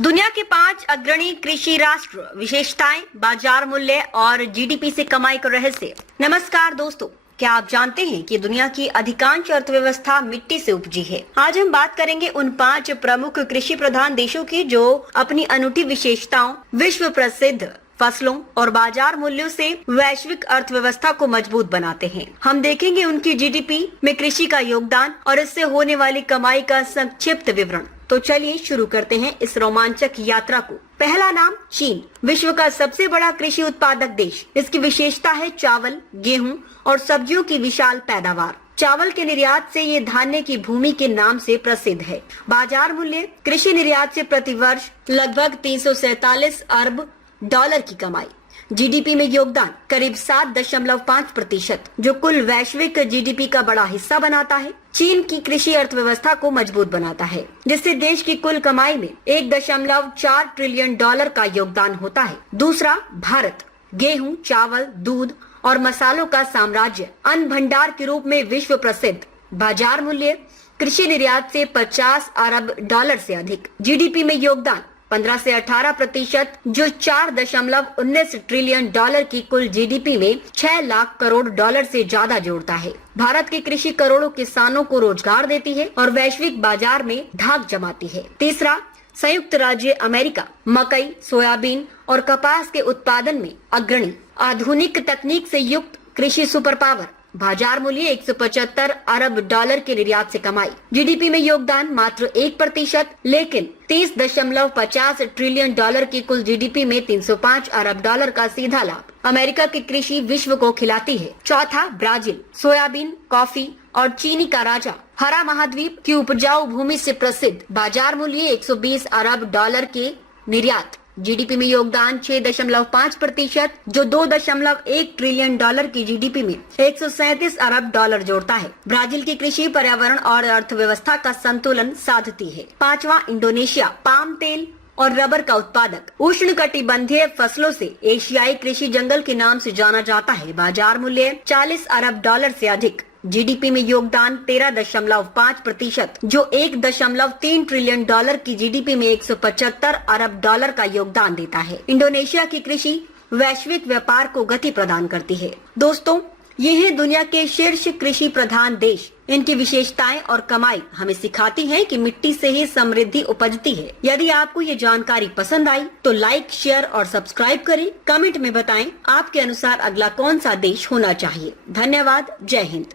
दुनिया के 5 अग्रणी कृषि राष्ट्र, विशेषताएं, बाजार मूल्य और जीडीपी से कमाई का रहस्य। नमस्कार दोस्तों, क्या आप जानते हैं कि दुनिया की अधिकांश अर्थव्यवस्था मिट्टी से उपजी है। आज हम बात करेंगे उन 5 प्रमुख कृषि प्रधान देशों की जो अपनी अनूठी विशेषताओं, विश्व प्रसिद्ध फसलों और बाजार मूल्यों से वैश्विक अर्थव्यवस्था को मजबूत बनाते हैं। हम देखेंगे उनकी जीडीपी में कृषि का योगदान और इससे होने वाली कमाई का संक्षिप्त विवरण। तो चलिए शुरू करते हैं इस रोमांचक यात्रा को। पहला नाम चीन, विश्व का सबसे बड़ा कृषि उत्पादक देश। इसकी विशेषता है चावल, गेहूं और सब्जियों की विशाल पैदावार। चावल के निर्यात से ये धान्य की भूमि के नाम से प्रसिद्ध है। बाजार मूल्य, कृषि निर्यात से प्रति वर्ष लगभग 347 अरब डॉलर की कमाई। जीडीपी में योगदान करीब 7.5%, जो कुल वैश्विक जीडीपी का बड़ा हिस्सा बनाता है। चीन की कृषि अर्थव्यवस्था को मजबूत बनाता है, जिससे देश की कुल कमाई में 1.4 ट्रिलियन डॉलर का योगदान होता है। दूसरा, भारत, गेहूं, चावल, दूध और मसालों का साम्राज्य, अन्न भंडार के रूप में विश्व प्रसिद्ध। बाजार मूल्य, कृषि निर्यात से 50 अरब डॉलर से अधिक। जीडीपी में योगदान 15 से 18%, जो 4.19 ट्रिलियन डॉलर की कुल जीडीपी में 6 लाख करोड़ डॉलर से ज्यादा जोड़ता है। भारत की कृषि करोड़ों किसानों को रोजगार देती है और वैश्विक बाजार में धाक जमाती है। तीसरा, संयुक्त राज्य अमेरिका, मकई, सोयाबीन और कपास के उत्पादन में अग्रणी, आधुनिक तकनीक से युक्त कृषि सुपर पावर। बाजार मूल्य 175 अरब डॉलर के निर्यात से कमाई। जीडीपी में योगदान मात्र 1%, लेकिन 30.50 ट्रिलियन डॉलर की कुल जीडीपी में 305 अरब डॉलर का सीधा लाभ। अमेरिका की कृषि विश्व को खिलाती है। चौथा, ब्राजील, सोयाबीन, कॉफी और चीनी का राजा, हरा महाद्वीप की उपजाऊ भूमि से प्रसिद्ध। बाजार मूल्य 120 अरब डॉलर के निर्यात। जीडीपी में योगदान 6.5%, जो 2.1 ट्रिलियन डॉलर की जीडीपी में 137 अरब डॉलर जोड़ता है। ब्राजील की कृषि पर्यावरण और अर्थव्यवस्था का संतुलन साधती है। पांचवा, इंडोनेशिया, पाम तेल और रबर का उत्पादक, उष्णकटिबंधीय फसलों से एशियाई कृषि जंगल के नाम से जाना जाता है। बाजार मूल्य 40 अरब डॉलर से अधिक। जीडीपी में योगदान 13.5%, जो 1.3 ट्रिलियन डॉलर की जीडीपी में 175 अरब डॉलर का योगदान देता है। इंडोनेशिया की कृषि वैश्विक व्यापार को गति प्रदान करती है। दोस्तों, ये हैं दुनिया के शीर्ष कृषि प्रधान देश। इनकी विशेषताएं और कमाई हमें सिखाती हैं कि मिट्टी से ही समृद्धि उपजती है। यदि आपको ये जानकारी पसंद आई तो लाइक, शेयर और सब्सक्राइब करें। कमेंट में बताएं आपके अनुसार अगला कौन सा देश होना चाहिए। धन्यवाद। जय Hind.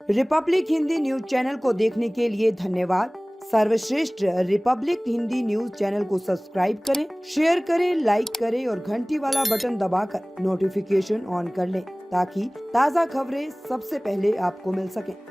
Republic Hindi news channel को देखने के लिए धन्यवाद। सर्वश्रेष्ठ रिपब्लिक हिंदी न्यूज चैनल को सब्सक्राइब करें, शेयर करें, लाइक करें और घंटी वाला बटन दबाकर नोटिफिकेशन ऑन कर लें, ताकि ताज़ा खबरें सबसे पहले आपको मिल सकें।